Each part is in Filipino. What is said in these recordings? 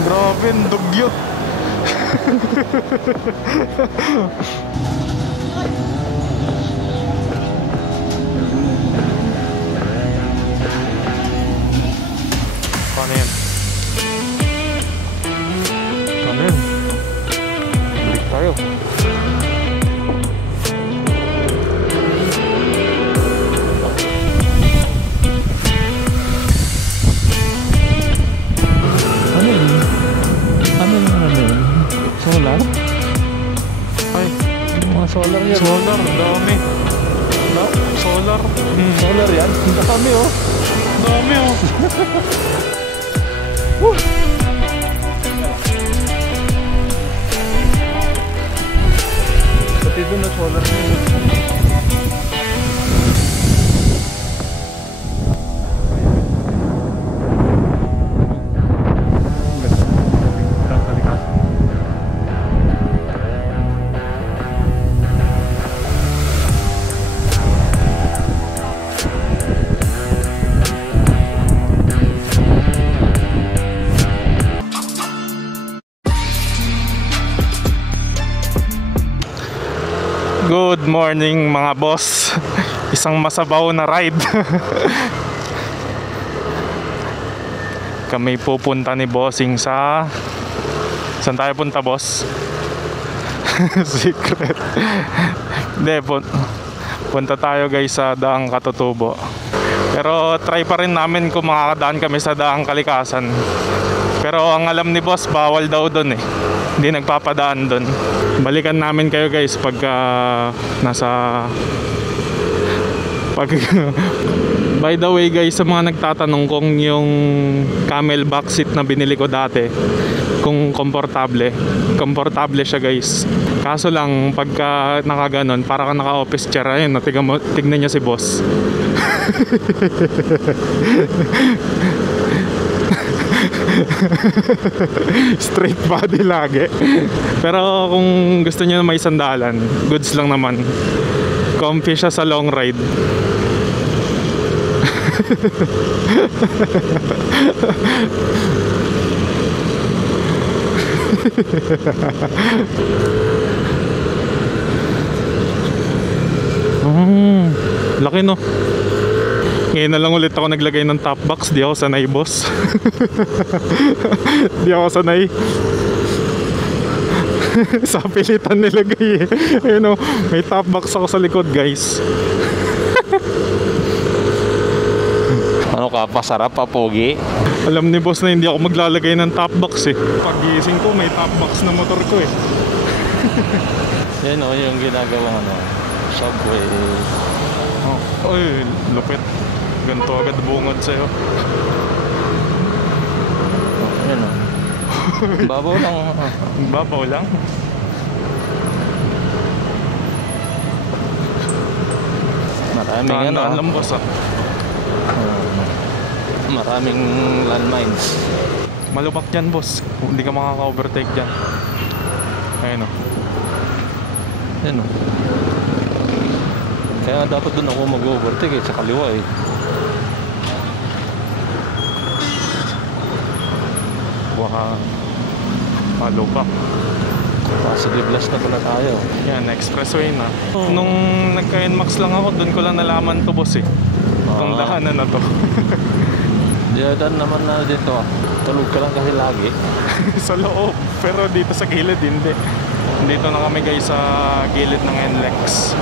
Grabe, ang dugyot. Paano yan? Paano yan? Balik tayo. Solar? Ay, Mga solar yan. solar, dami. No? Solar. Solar yan? Ang dami oh. Dami oh. Pati doon na solar yan. Good morning mga boss. Isang masabaw na ride. Kami pupunta ni Bossing sa... Saan tayo punta, boss? Secret. Hindi, punta tayo guys sa Daang Katutubo. Pero try pa rin namin kung makakadaan kami sa Daang Kalikasan. Pero ang alam ni boss, bawal daw doon eh. Hindi nagpapadaan doon. Balikan namin kayo guys pagka nasa By the way guys, sa mga nagtatanong kung yung camelback seat na binili ko dati kung komportable siya guys. Kaso lang pagka nakaganon, para ka naka-office chair. Ayun, tignan niya si boss. Straight body lagi. Pero kung gusto niyo may sandalan, goods lang naman. Comfy siya sa long ride. Laki no. Ngayon na lang ulit ako naglagay ng top box. Di ako sanay boss. Di ako sanay. Sa pilitan nilagay eh. Ayun o, may top box ako sa likod guys. Ano ka, pasarap pa, pogi? Alam ni boss na hindi ako maglalagay ng top box eh. Pag-gising ko may top box na motor ko eh. Yan o, yung ginagawang ano, subway. Oh, oy, lupit. Ganito agad bungad sa'yo. Yan o. Babaw lang. Babaw lang. Maraming ano. Alam boss ah. Maraming landmines. Malubak dyan boss. Hindi ka makaka-overtake dyan. Ayun o. Yan o. Kaya dapat doon ako mag-overtake eh, sa kaliwa eh. Baka malubak. Possibly blast na pala tayo. Yan, expressway na. Nung nagka-NMAX lang ako, doon ko lang nalaman to boss eh. Itong daanan na to. Diyan naman na dito ah. Tulog ka lang kasi lagi. Sa loob. Pero dito sa gilid hindi. Dito na kami guys sa gilid ng NLEX.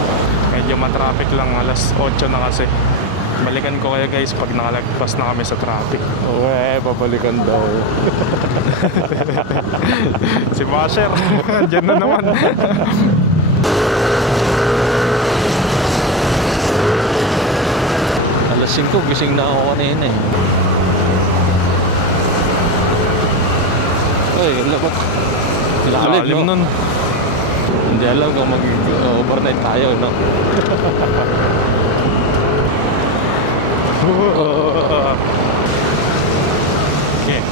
Medyo matraffic lang, alas 8 na kasi. Balikan ko kayo guys pag nakalagpas na kami sa traffic. Okay, babalikan daw. Si Basher, dyan na naman. Alas 5, gising na ako kanina eh. Uy, labak. Lalim no? nun. Hindi alam kung mag-overnight tayo, no? Okay.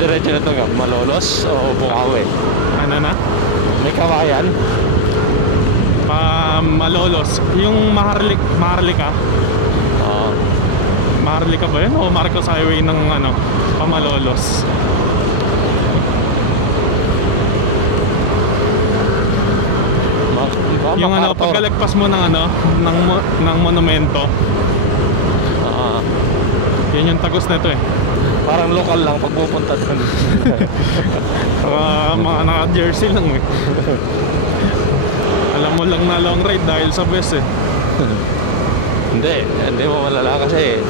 Diretso na ito ka, Malolos o Bukawi? Ano na? Kawayan? Malolos. Yung Maharlika. Oo. Maharlika ba yun? O Marcos Highway ng ano, Malolos. Yung ano, pagkalagpas mo ng ano, ng monumento. Oo. Yan yung tagos na ito eh. Parang lokal lang pag pupunta doon. Mga naka-jersey lang eh. Alam mo lang na long ride dahil sa bus eh. Hindi mo malala kasi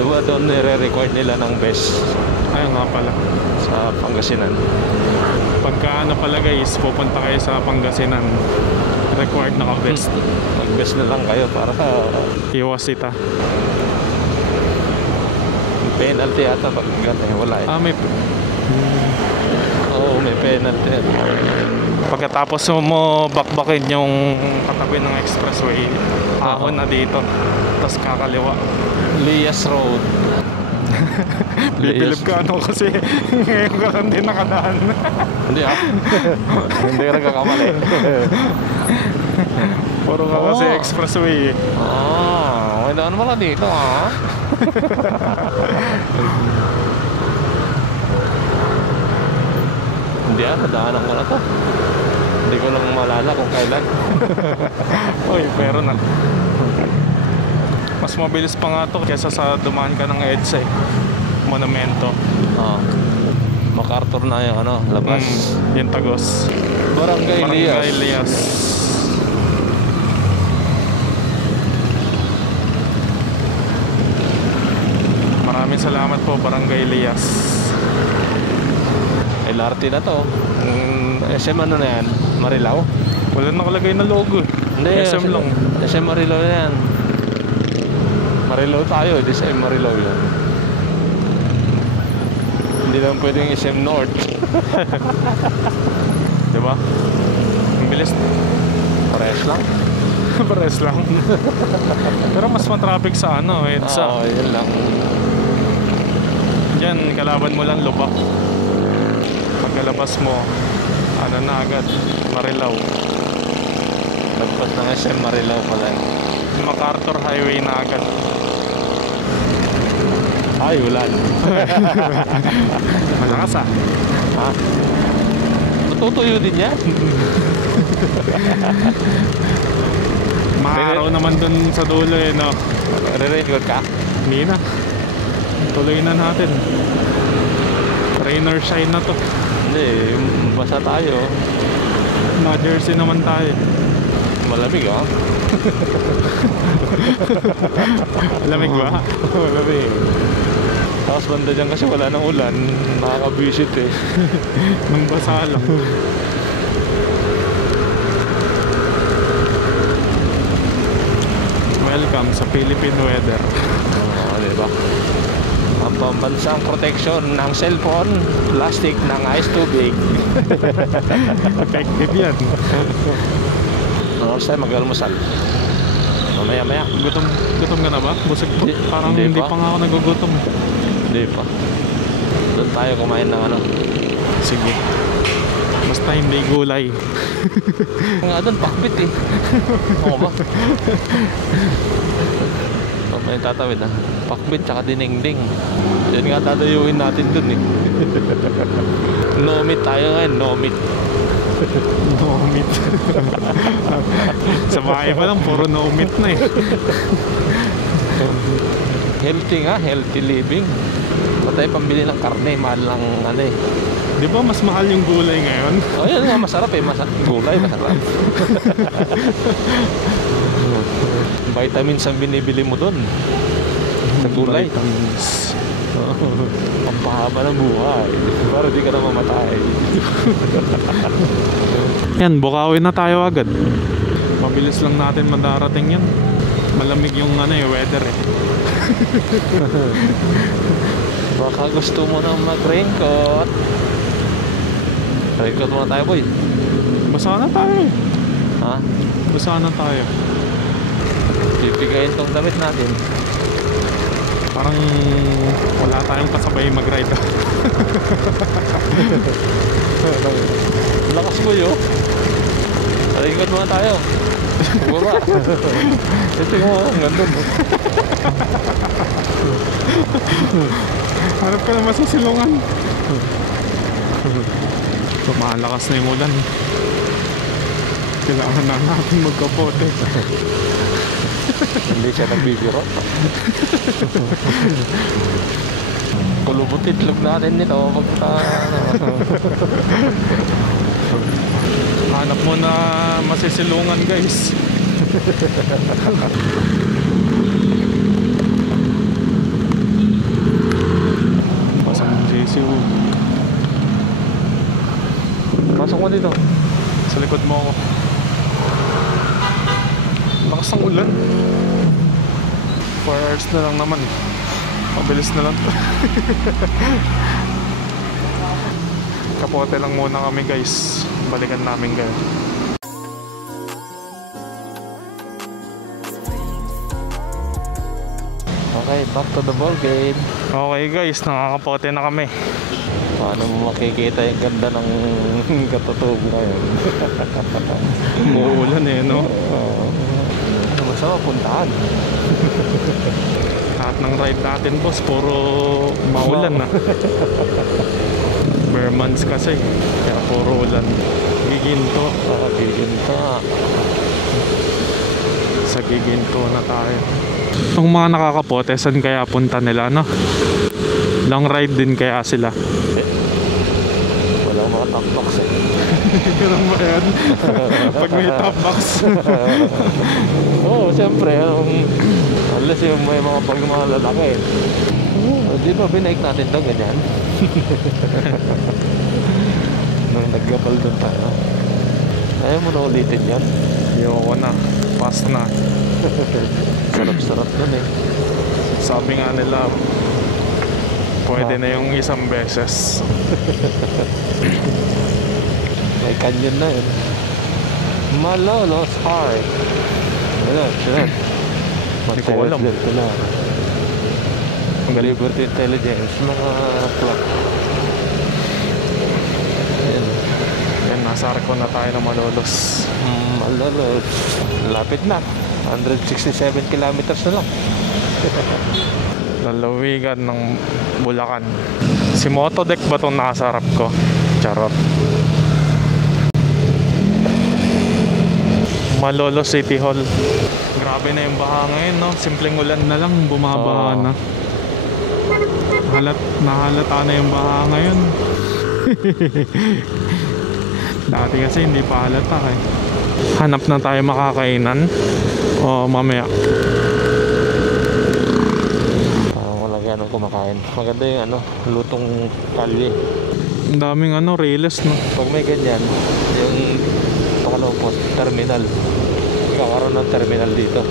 doon nire-record nila ng best Ayun nga pala. sa Pangasinan. Pagka ano pala guys, pupunta kayo sa Pangasinan, required naka-vest. Mag-best na lang kayo para Iwas ita. penalty ata pag ganun. Wala eh. May Oo, may penalty. pagkatapos mo bakbakin yung katabi ng expressway, ahon na dito. Tapos kakaliwa. Lias Road. Pipilip ka ano kasi ngayon ka lang din nakadaan. Hindi hindi ka nagkakamali. Puro ka kasi expressway eh. May daan pala dito Hindi nadaanan ko na to. Hindi ko lang malala kung kailan. Uy, pero na. Mas mabilis pa nga to kesa sa dumaan ka ng EDSA eh. Monumento. MacArthur na yung labas. Yung tagos. Barangay Lias. Lias. Maraming salamat po Barangay Lias. LRT na to. SM ano na yan? Marilao? Wala nakalagay na logo. Hindi, SM lang. SM Marilao na yan. Marilao tayo, di SM Marilao yun. Hindi lang pwedeng SM North. Diba? Ang bilis. Pares lang. Pares lang. Pero mas matraffic sa ano, EDSA. Oo, yun lang. Diyan, kalaban mo lang Lubak. Pagkalabas mo, ano na agad, Marilao. Lagpas ng SM Marilao pala. MacArthur Highway na agad. Ay, ulan. Malakas ah. Matutuyo din yan. Maaraw naman dun sa dulo eh, no? Re-record ka? Hindi na. Tuloy na natin. Rain or shine na to. Hindi, basa tayo. Na-jersey naman tayo. Malamig Lamig ba? Malamig. Tapos banda dyan kasi wala nang ulan. Nakaka-visit eh. Nang basa lang. Welcome sa Philippine weather. Diba? Ang pambansang protection ng cellphone, plastic ng ice tubig. Effective yan. Oras tayo mag-almusal. Mamaya-maya. Gutom ka na ba? Busog po. Parang hindi pa nga ako nagugutom. Hindi pa. Doon tayo kumain ng Sige. Basta hindi gulay. Nga doon, pakbit eh. Oo ba? May tatawid pakbit tsaka dinengdeng. Yan nga tatayuin natin doon eh. No meat tayo ngayon, no meat. No meat. Sa bahay pa lang, puro no meat na eh. Healthy nga, healthy living. Patay pambili ng karne, mahal lang eh. Di ba mas mahal yung gulay ngayon? Yan nga, masarap eh. Gulay, masarap. Vitamins ang binibili mo doon. Sa gulay. Vitamins. Pampahaba ng buhay. Para di ka na mamatay. Yan, Bukawi na tayo agad. Mabilis lang natin madarating yan. Malamig yung weather eh. Baka gusto mo nang mag-raincoat. Raincoat muna tayo, boy. Basa na tayo eh. Ha? Basa na tayo. Pipigayin tong damit natin. Parang wala tayong kasabay mag-ride. Lakas mo yun. Talikod muna tayo. Bumaba. Ito yung ang ganda. Harap ka naman sa silungan. Lumalakas na yung ulan. Kailangan na natin magkapote. Hindi siya nagbibiro. Kulubot itlog natin nito. Hanap mo na masisilungan guys. Pasang JCU. Pasok mo dito. Sa likod mo ako. Lakas ng ulan. 4 hours na lang naman. Mabilis na lang. Kapote lang muna kami guys. Balikan namin guys. Okay, back to the ball game. Okay guys, nakakapote na kami. Paano mo makikita yung ganda ng katutubo ngayon? Muulan eh, no? Ano masama puntahan? Lahat ng ride natin boss, puro maulan na. Bare months kasi, kaya puro ulan. Giginto. Giginto. Sa giginto na tayo. Itong mga nakakapote, saan kaya punta nila, no? Long ride din kaya sila. Walang mga top box eh. Ganun ba yan? Pag may top box. Oo, siyempre. Unless yung may mga pag mga lalaki. Di ba binaik natin ito ganyan? Nung naggapal doon tayo. Ayaw mo na ulitin yan? Ayoko na. Pass na. Sarap-sarap doon eh. Sabi nga nila, pwede na yung isang beses. May canyon na yun. Malolos Heart. Ayan. Hindi ko alam. Ito na. Liberty Intelligence. Mga clock. Ayan. Yan, nasa arko na tayo na Malolos. Malolos. Lapit na. 167 kilometers na lang. Lalawigan ng Bulacan. Si Motodeck ba itong nasa harap ko? Charot. Malolos City Hall. Grabe na yung baha ngayon, no? Simpleng ulan na lang, bumabaha na. Nahalata na yung baha ngayon. Dati kasi hindi pa halata eh. Hanap na tayo makakainan o mamaya? Wala gano'ng kumakain. Maganda yung lutong kalye. Ang daming Riles, no? Pag may ganyan, yung pakalopos, terminal. Kakaroon ng terminal dito.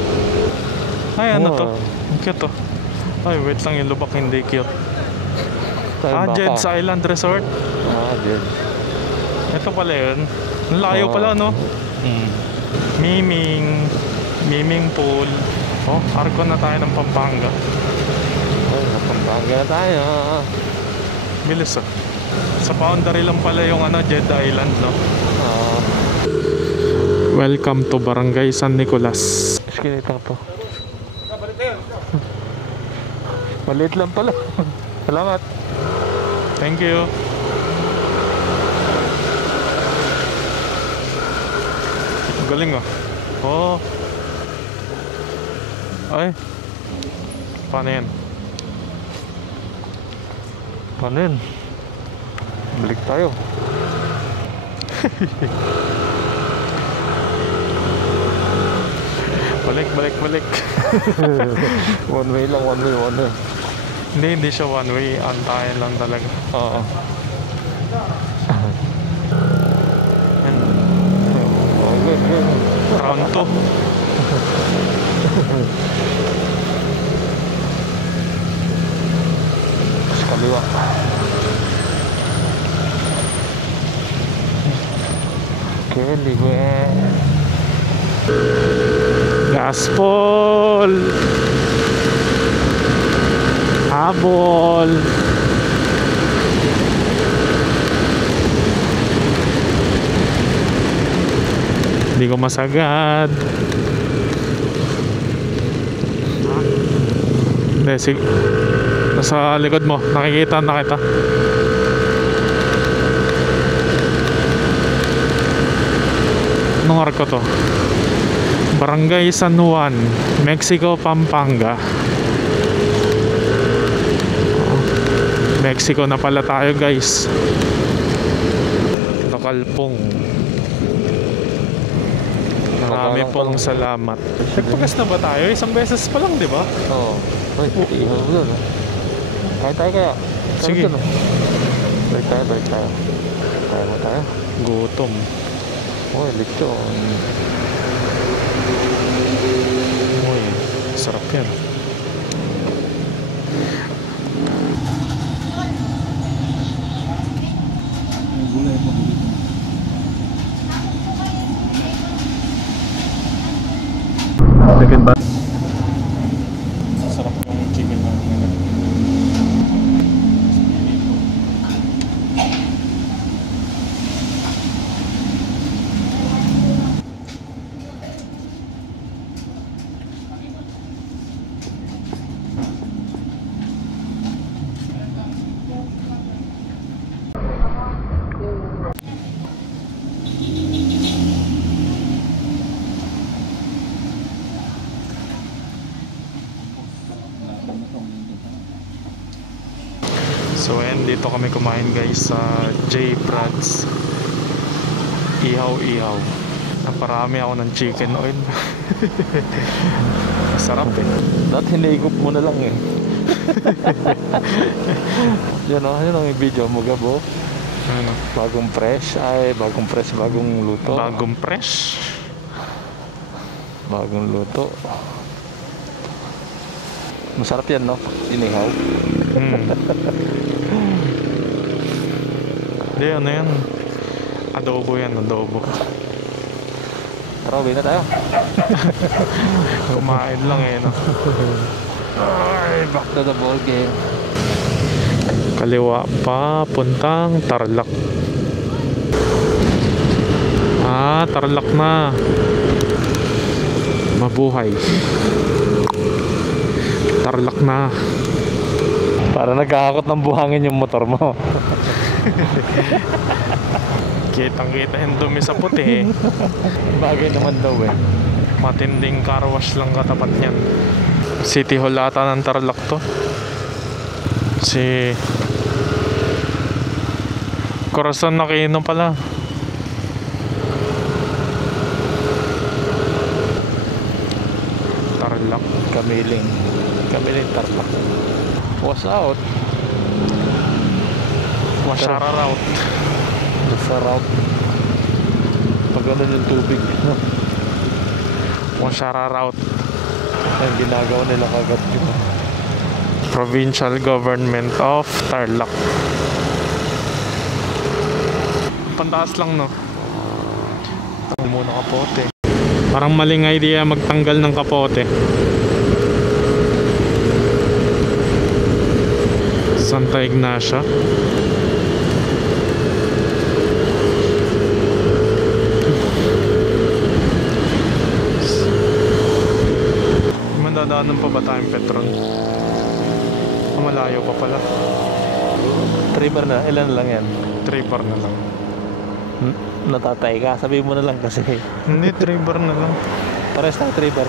Ay, ano to? Oh. Ang cute to. Ay, wait lang, yung lubak hindi cute. Baka. Jed's Island Resort. Jed's. Ito pala yun. Ang layo pala, no? Miming Pool. Oh, arko na tayo ng Pampanga. Ay, Pampanga na tayo. Bilis ah. Sa boundary lang pala yung Jed Island, no? Welcome to Barangay San Nicolas. Eskinita po. Maliit lang pala. Salamat. Thank you. Galing ah. Oh. Ay. Paano yan? Paano yan? Balik tayo. Balik. One way lang, one way. Hindi siya one way. Antayin lang talaga. Oo. Yan. Okay. Round 2. Sa kaliwa. Kaliwa. Gaspol. Habol. Hindi ko masagad. Hindi, sige. Nasa likod mo. Nakikita na kita. Anong arko to? Barangay San Juan, Mexico, Pampanga. Mexico na pala tayo, guys. Nakalpong. Marami pong salamat. Nagpagas na ba tayo? Isang beses pa lang, di ba? Oo. Uy, ihaw mo doon. Kaya tayo kaya. Sige. Balik tayo. Kaya mo tayo. Gutom. Uy, lechon. Uy, sarap yan. Second ba? Sarap yung chicken natin. So ayan, dito kami kumain guys sa J. Prads. Ihaw-ihaw. Naparami ako ng chicken oil. Masarap eh. Dati hinigop mo na lang eh. Yan ang video mo, Gabo. Ano? Bagong fresh, bagong luto. Bagong fresh. Bagong luto. Masarap yan, no? Inihaw. Hindi, ano yan? Adobo yan, adobo. Tara, uwi na tayo. Kumain lang eh, no? Ay, back to the ball game. Kaliwa pa, puntang Tarlac. Ah, Tarlac na. Mabuhay. Tarlac na. Para nagkakakot ng buhangin yung motor mo. Kitang-kita yung dumi sa puti eh. Bagay naman daw eh. Matinding car wash lang katapat niyan. City Hall ata ng Tarlac to. Si Corazon Aquino pala. Tarlac. Kamiling Tarlac. Was out. Washara route. Sa route. Pag ganun yung tubig. Washara route. Ang ginagawa nila kagad yun. Provincial Government of Tarlac. Pantaas lang, no? Tanggal muna kapote. Parang maling idea magtanggal ng kapote. Santa Ignacia. Mandadaanan pa ba tayong Petron? Malayo pa pala. Trimmer na, ilan lang yan? 3 bar na lang. Natatay ka, sabihin mo na lang kasi. Hindi, 3 bar na lang. Pares tayo trimmer.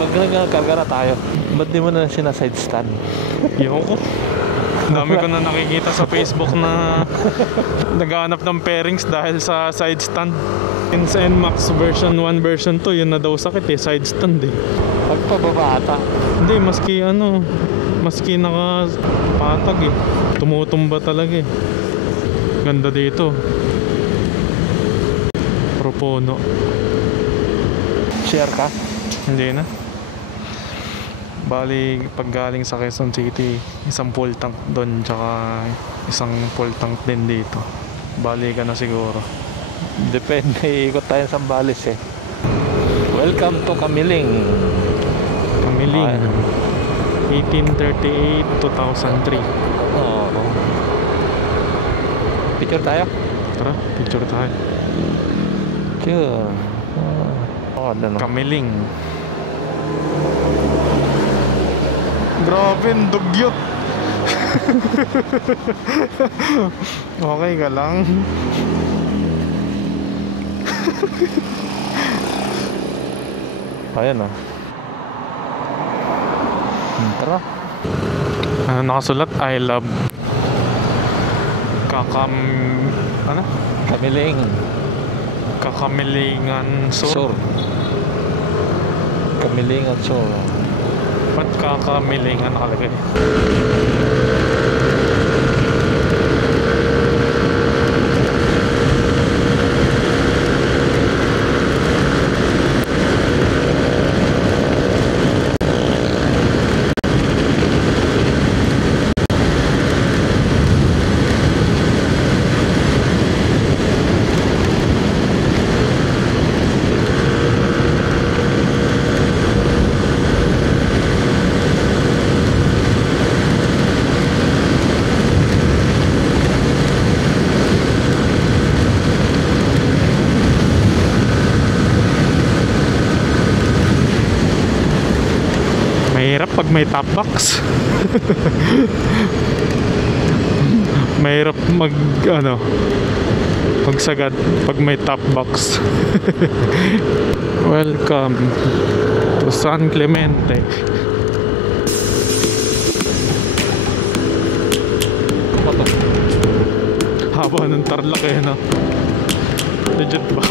Pag nagkakarga na tayo, ba't di mo na sinaside stand? Yung ko. Dami ko na nakikita sa Facebook na naghahanap ng pairings dahil sa side stand. Since NMAX version 1, version 2, yun na daw sakit eh, side stand eh. Pagpababa ata. Hindi, maski nakapatag eh. Tumutumba talaga eh. Ganda dito. Propono. Share ka? Hindi na. Bali, pag galing sa Quezon City, isang full tank doon, tsaka isang full tank din dito. Bali ka na siguro. Depende, ikot tayo sa Sambales eh. Welcome to Kamiling. Kamiling. 1838-2003. Oo. Picture tayo? Tara, picture tayo. Sure. Ano no? Kamiling. Grabe, ang dugyot. Okay ka lang? Ayan o. Tara. Ano nakasulat? I love ano? Kamiling. Kakamilingan Sur. Kamilingan sur. Ba't kakamilingan nakalagay? Mahirap pag may top box. Mahirap magsagad pag may top box. Welcome to San Clemente. Pato. Haba ng Tarlac eh, no? Legit ba?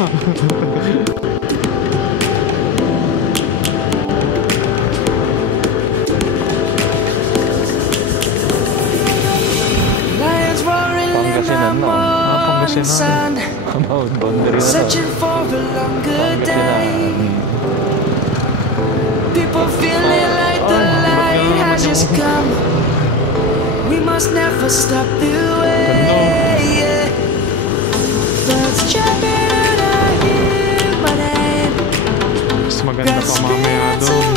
Pangasinan na. Pangasinan. Boundary na to. Searching for a longer day. People feeling like the light has just come. We must never stop the way. Birds chirping and I hear my name. Mas maganda pa mamaya doon.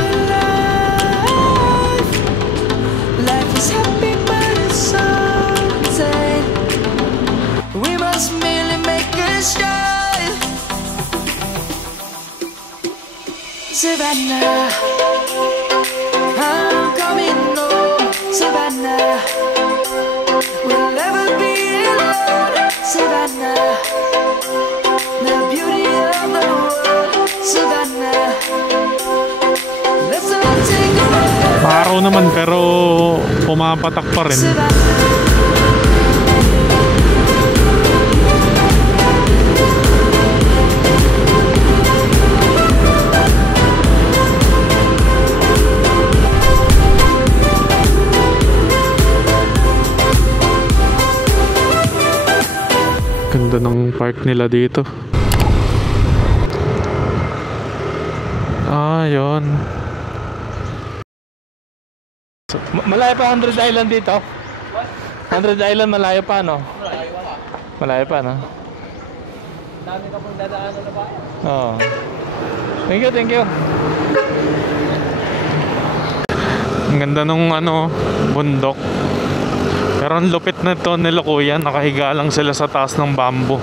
Life is happy but it's so insane. We must merely make a start. Savannah, I'm coming home. Savannah, we'll never be alone. Savannah, the beauty of the world. Savannah, let's all take a look. Araw naman pero pumapatak pa rin. Ganda ng park nila dito. Ah, yun. Malayo pa 100 Island dito? 100 Island malayo pa, no? Malayo pa, no? Dami ka pong dadaanan na ba? Oo. Thank you, thank you. Ang ganda nung bundok. Pero ang lupit na to nila kuya, nakahiga lang sila sa taas ng bamboo.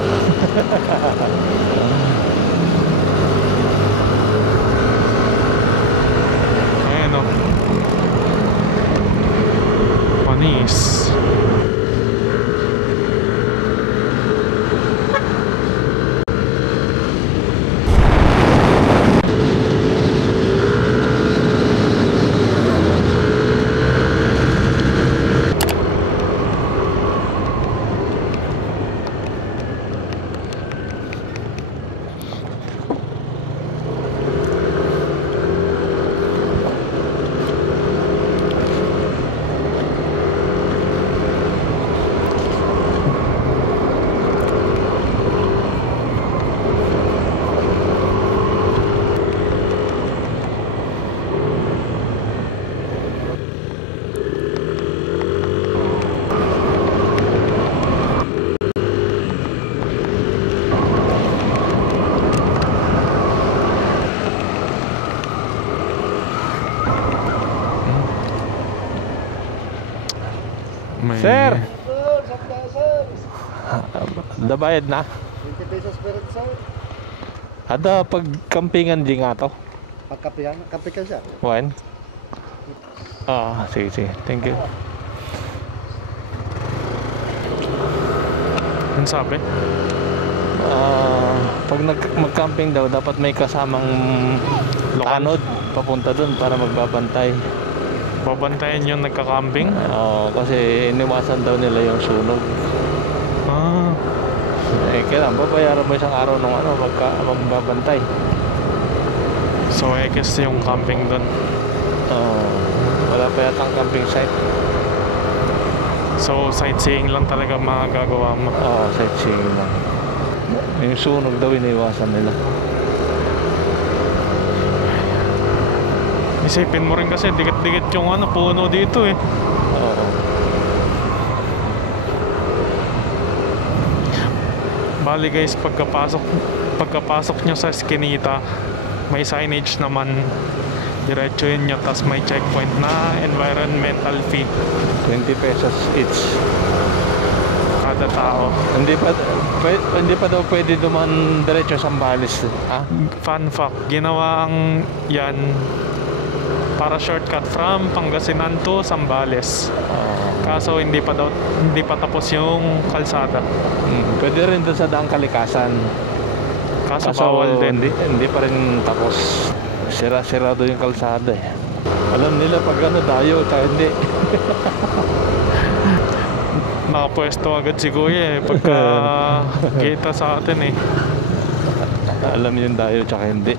Ayan o. Panis. May... Sir! Nabayad na? 20 pesos per sir. Ada pag campingan di nga to. Pagkapihan, kape ka siya. Wan? Sige, sige. Thank you. Ano sabi? Pag mag-camping daw, dapat may kasamang tanod papunta doon para magbabantay. Babantayan yung nagka-camping? Kasi iniwasan daw nila yung sunog. Kailangan babayaran mo isang araw nung magbabantay. So, ekes yung camping doon. Wala pa yatang camping site. So, sightseeing lang talaga magagawa mo. Sightseeing lang. Yung sunog daw iniwasan nila. Isipin mo rin kasi, dikit-dikit yung puno dito eh. Bali guys, pagkapasok nyo sa Eskinita, may signage naman. Diretso yun nyo, tas may checkpoint na environmental fee. 20 pesos each. Kada tao. Hindi pa daw pwede duman diretso sa Sambales. Fun fact, ginawang yan para shortcut from Pangasinan to Sambales. Kaso hindi pa tapos yung kalsada. Pwede rin doon sa daang Kalikasan. Kaso bawal din. Hindi pa rin tapos. Sira-sira doon yung kalsada eh. Alam nila pag dayo, tayo hindi. Nakapwesto agad si Kuya eh, pagka kita sa atin eh. Alam yung dayo tsaka hindi.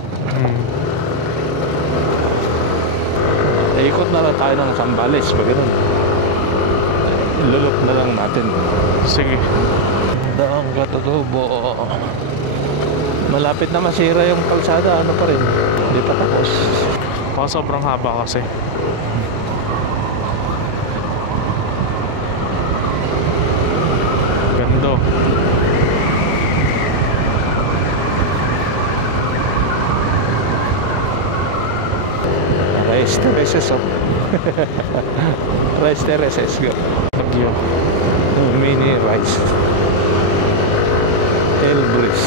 Ikot na lang tayo ng Sambales pag ganun. Ilulok na lang natin. Sige. Daang Katutubo. Malapit na masira yung kalsada, pa rin. Hindi pa tapos. Sobrang haba kasi. Ganda. Rice terraces oh. Rice terraces go. Tagyo. Mini rice. Elbris.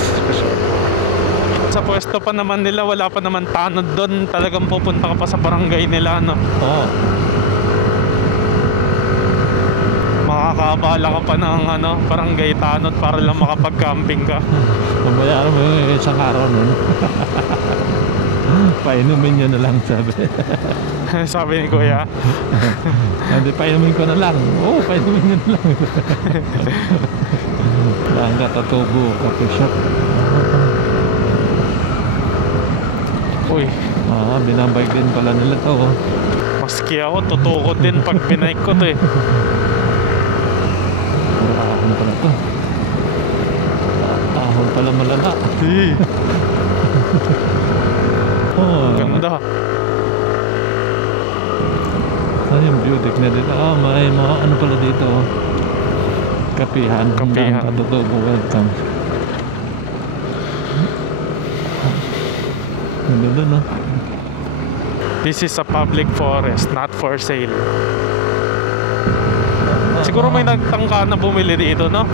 Sa pwesto pa naman nila, wala pa naman tanod doon. Talagang pupunta ka pa sa barangay nila, no? Makakabala ka pa ng barangay tanod para lang makapag-camping ka. Mabayaran mo yung isang araw nun. Painumin nyo na lang, sabi. Sabi ni Kuya. Hindi, painumin ko na lang. Painumin nyo na lang. Daang Katutubo Coffee Shop. Uy, binabike din pala nila to. maski ako, tutukod din pag binike ko to eh. Ahon pala to. Ahon pala malala. Ganda. Yung beauty na dito. May mga pala dito. Kapihan. Kapihan. Daang Katutubo, welcome. Doon, no? This is a public forest, not for sale. Siguro may nagtangka na bumili dito, no?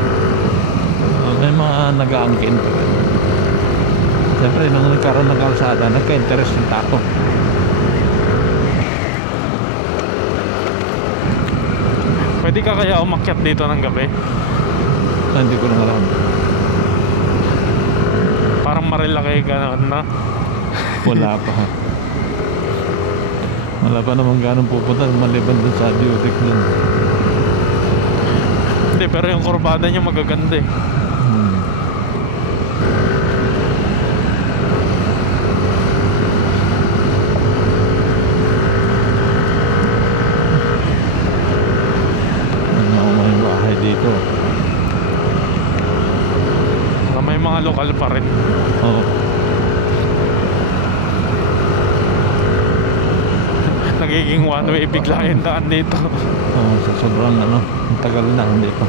May mga nag-aangkin. Siyempre, nung nagkaroon ng kalsada, nagka-interest yung tao. Pwede ka kaya umakyat dito ng gabi? Hindi ko na alam. Parang marilaki gano'n, no? Wala pa. Wala pa naman ganun pupunta maliban dun sa Dudic dun. Hindi, pero yung kurbada niya magaganda eh. May bahay dito. May mga lokal pa rin. Nagiging one way bigla yung daan dito. Sa sobrang tagal na hindi pa.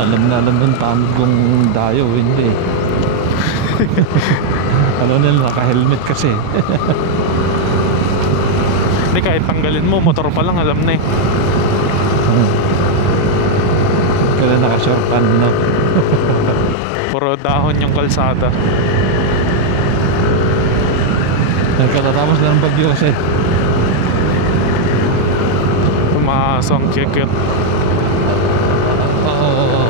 Alam na alam ng tanod kung dayo, hindi. Nila naka-helmet kasi. Hindi, kahit tanggalin mo, motor pa lang, alam na eh. Kaya naka-shortpan na. Puro dahon yung kalsada. Nagkatatapos na ng bagyo kasi. Tumasang cute. Oo.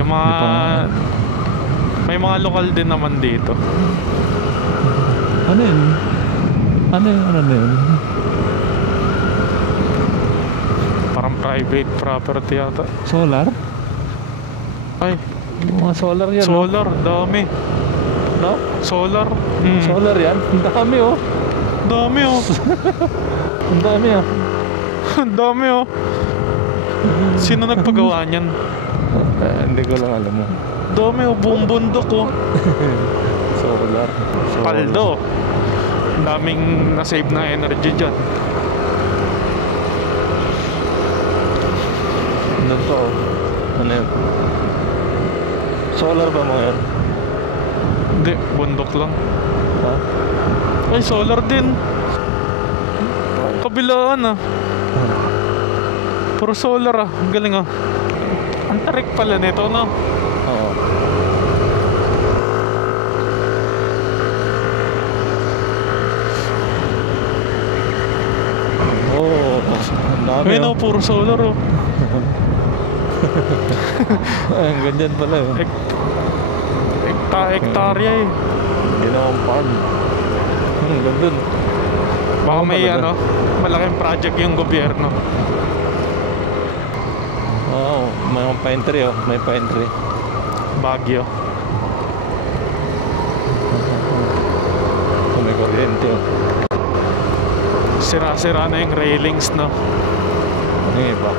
Yung mga... May mga lokal din naman dito. Ano yun? Ano yun? Parang private property yata. Solar? Ay, Mga solar yan. solar, dami. No? Solar. Solar yan? Ang dami oh. Dami oh. Ang dami ah. Ang dami oh. Sino nagpagawa niyan? Hindi ko lang alam mo. Dami oh, buong bundok oh. Solar. Paldo. Ang daming na-save na energy dyan. Ano to oh? Ano yun? Solar ba mga yan? Hindi, bundok lang. Ha? Ay, solar din. Kabilaan ah. Puro solar ah. Ang galing ah. Ang tarik pala nito, no? Oo. Oo. Ang dami Ayun oh. oh, puro solar oh. Ay, ang ganyan pala eh. Hektarya eh. Ginawang farm. Ang ganda. Baka may talaga. ano, malaking project yung gobyerno. Oo, may pine tree oh. May pine tree. Baguio. May kuryente oh. Sira-sira na yung railings, no? Ano yung iba?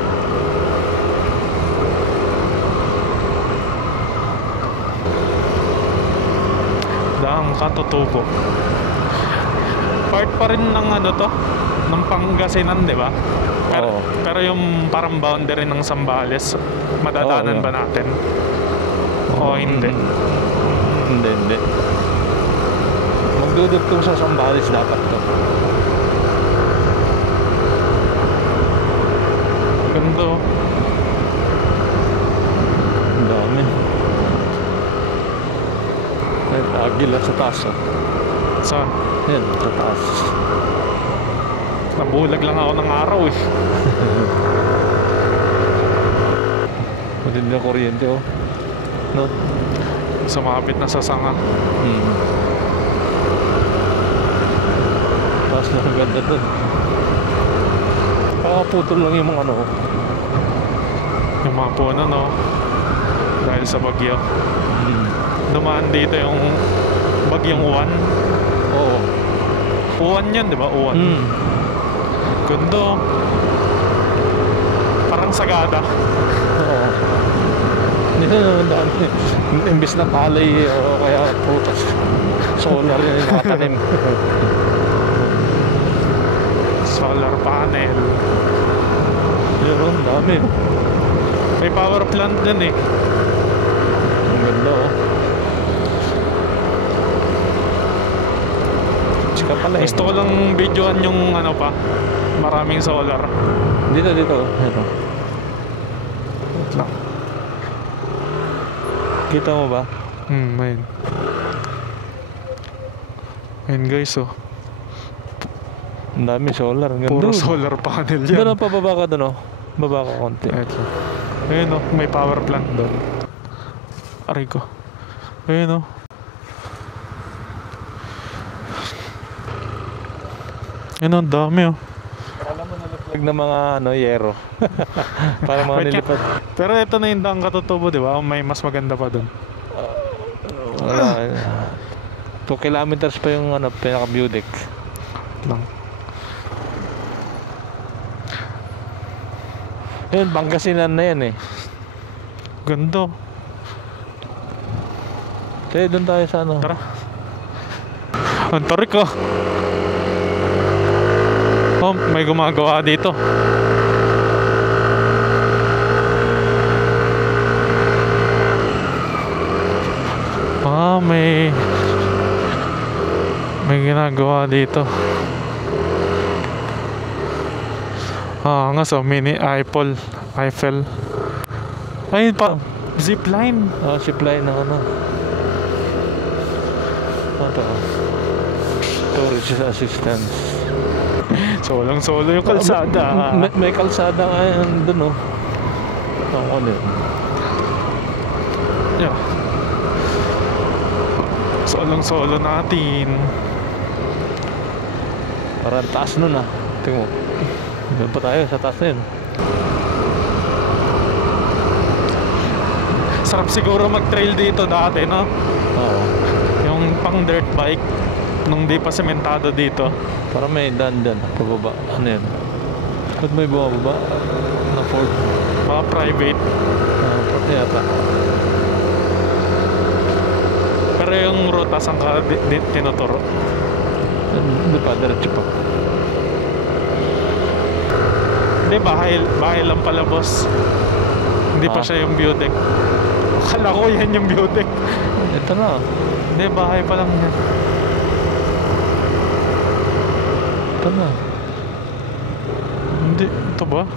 Daang Katutubo. Part pa rin ng ano to, ng Pangasinan, di ba? Oo. Pero yung parang boundary ng Zambales, madadaanan Oo, ba natin? O hindi? Hindi. Magdudugtong sa Zambales dapat to. Ganda oh. Ang dami. Ay, agila sa taas oh. Saan? Yan, sa taas. Nabulag lang ako ng araw eh. Matindi na kuryente oh. No? Sumapit na sa sanga. Taas na ang ganda dun. Kakaputol lang yung mga ano oh. Yung mga puno, no? Dahil sa bagyo. Dumaan dito yung bagyong Uwan. Oo. Uwan yan, di ba? Uwan. Ganda oh. Parang sagada. Oo. Hindi na naman dami. Imbis na palay o kaya putas. Solar yun yung nakatanim. Solar panel. Yun, ang dami. May power plant din eh. Ang ganda oh. Chika pala eh. Gusto ko lang videoan yung ano pa. Maraming solar. Dito. Ito. Wait lang. Kita mo ba? Ayun. Ayun guys oh. Ang dami solar. Ang ganda. Puro solar panel yan. Doon ang pababa ka doon oh. Baba ka konti. Ito. Ayun oh, may power plant doon. Aray ko. Ayun oh. Ayun oh, dami oh. Alam mo nalaglag na mga ano, yero. Para mga Wait, nilipad. Pero ito na yung Daang Katutubo, di ba? May mas maganda pa doon. Wala. 2 kilometers pa yung ano, pinaka-view deck. Lang. Yun, Pangasinan na yan eh. Ganda. Kaya doon tayo sa ano. Tara. Ang tarik oh. Oh, may gumagawa dito. Ah, may May ginagawa dito. Nga so, mini Eiffel. Ay, zipline. Zipline na ano. Ito. Tourist assistance. Solong-solo yung kalsada. May kalsada nga yan dun, oh. Ano yun? Yeah. Solong-solo natin. Parang taas nun, ah. Tingnan mo. Doon pa tayo sa taas na yun. Sarap siguro mag-trail dito dati, no? Oo. Yung pang dirt bike nung di pa sementado dito. Parang may daan dyan. Pababa. Ano yun? Ba't may bumababa? Na Ford. Mga private. Pati yata. Pero yung ruta saan ka tinuturo? Hindi pa. Diretso pa. Hindi, bahay lang pala, boss. Hindi pa siya yung view deck. Akala ko yan yung view deck. Ito na. Hindi, bahay pa lang yan. Ito na. Hindi, ito ba?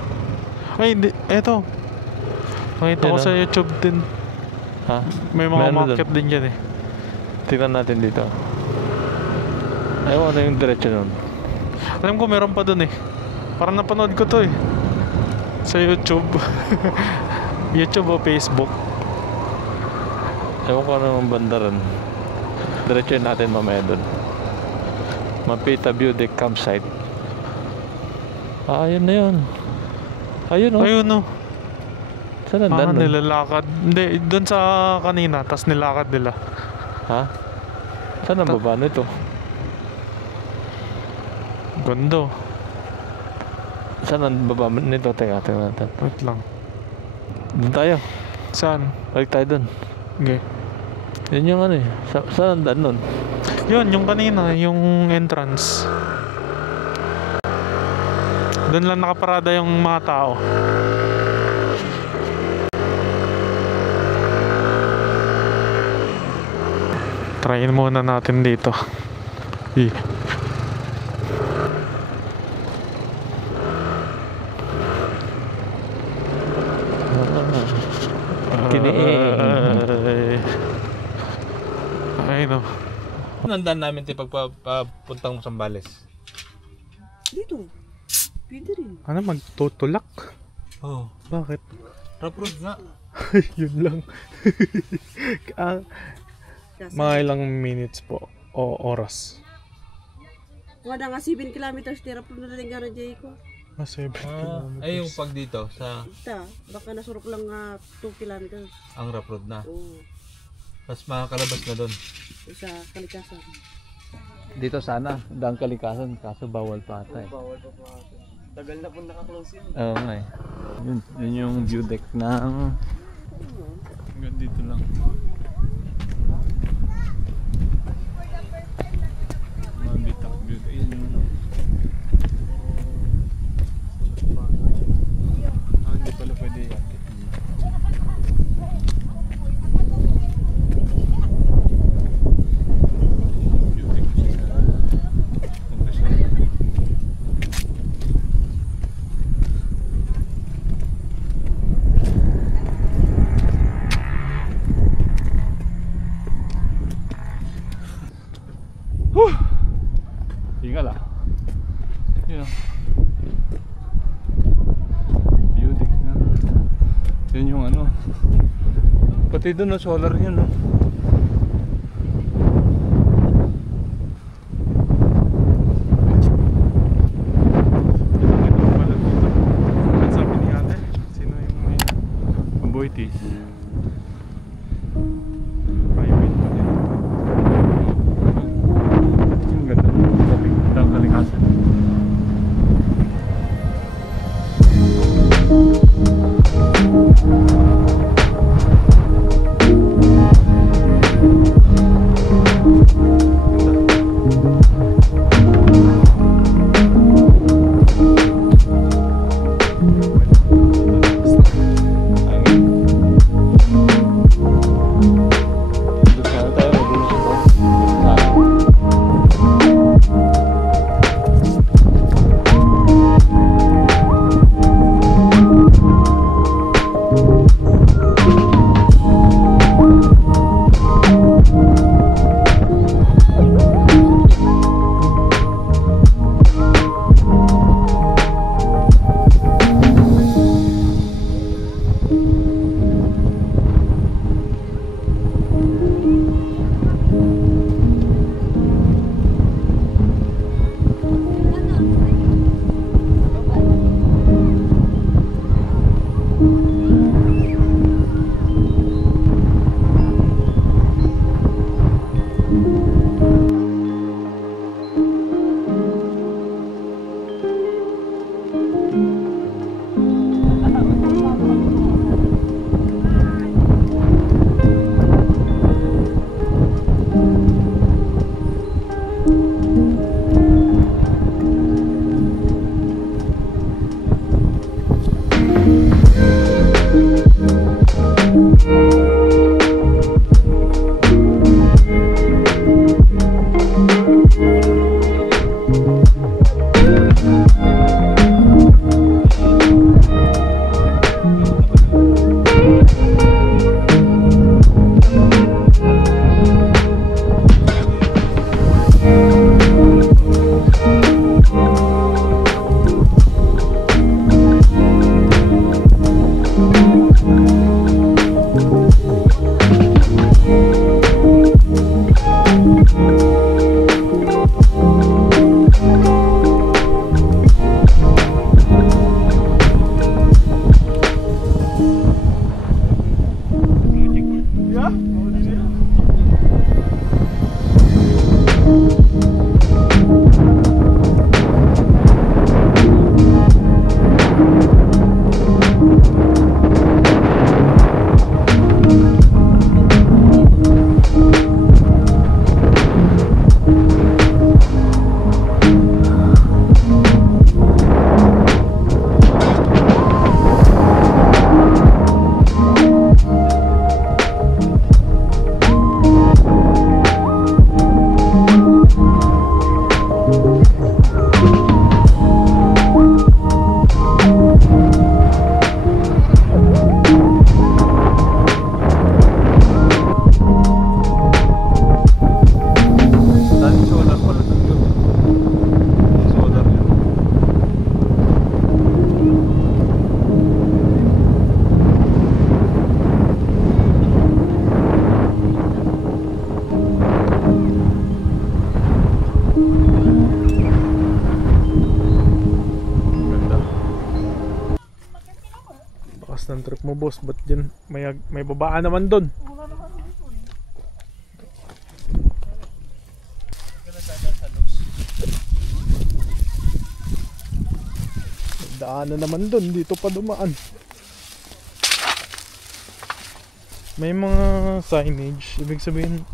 Ay, hindi, eto. Nakita ko Yan, sa YouTube din. Ha? May mga Meron market din dyan eh. Tingnan natin dito. Ewan na yung diretso nun. Alam ko meron pa dun eh. Parang napanood ko to eh. Sa YouTube. YouTube o Facebook. Ewan ko ano yung banda ron. Diretso natin mamaya dun. Mapita View Deck Campsite. Ayun na yun. Ayun, oh. Ayun no. Saan ang daan nun? Nilalakad. Hindi, dun sa kanina. Tas nilakad nila. Ha? Saan ang baba nito? Gondo. Saan ang baba nito? Teka natin. Wait lang. Doon tayo. Saan? Balik tayo dun. Okay. Yun yung ano eh. Saan ang daan nun? Yun, yung kanina. Yung entrance. Doon lang nakaparada yung mga tao. Tryin muna natin dito. Ay no. Nandaan namin tayo pagpapuntang Sambales. Dito. Pwede rin. Ano, magtutulak? Oo. Bakit? Rough road nga. Yun lang. Mga ilang minutes po o oras? Wala nga 7 kilometers tira po na rin nga jay ko. 7 kilometers. Ay yung pag dito sa Ita, baka nasurok lang nga 2 kilometers. ang rough road na. Oo. Tapos makakalabas na doon. Sa Kalikasan. Dito sana, daang Kalikasan, kaso bawal pa ata eh. Bawal pa po. Tagal na po naka-close yun. Oo nga eh. Yun yung view deck ng... Hanggang dito lang. Mabitak view deck. Yun yung... Hindi pala pwede yan. Tinggal ah. Yun oh. Beauty na. Yun yung ano. Pati doon no, solar yun no. Sabi ni ate, sino yung may Boitis? Private pa din. Ang ganda. Daang Kalikasan. Bakas ng trip mo, boss. Ba't dyan? May babaan naman doon. May daanan naman doon. Dito pa dumaan. May mga signage. Ibig sabihin,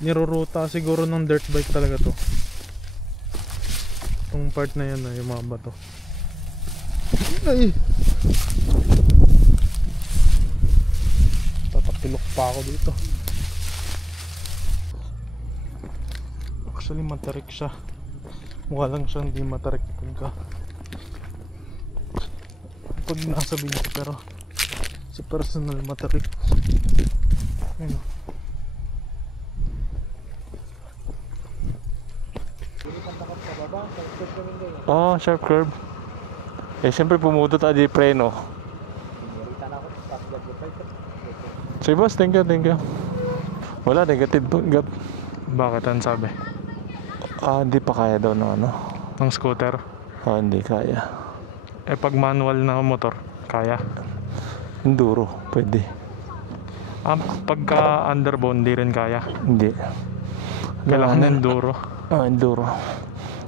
niruruta siguro ng dirt bike talaga to. Itong part na yan, yung mga bato. Ay, tatapilok pa ako dito. Actually matarik siya. Mukha lang siyang di matarik pag nasa bilis, pero sa personal matarik. Ayun. Oh, sharp curve. Eh, siyempre pumutot di preno. Sige boss, thank you. Wala, negative po. Bakit ang sabi? Hindi pa kaya daw ng ano. Ng scooter? Hindi kaya. Eh pag manual na motor, kaya? Enduro, pwede. Pagka underbone, di rin kaya? Hindi. Kailangan enduro. Enduro.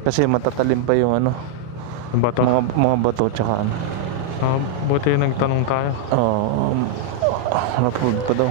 Kasi matatalim pa yung ano, Bato? mga bato tsaka ano. Buti nagtanong tayo. Napulod pa daw.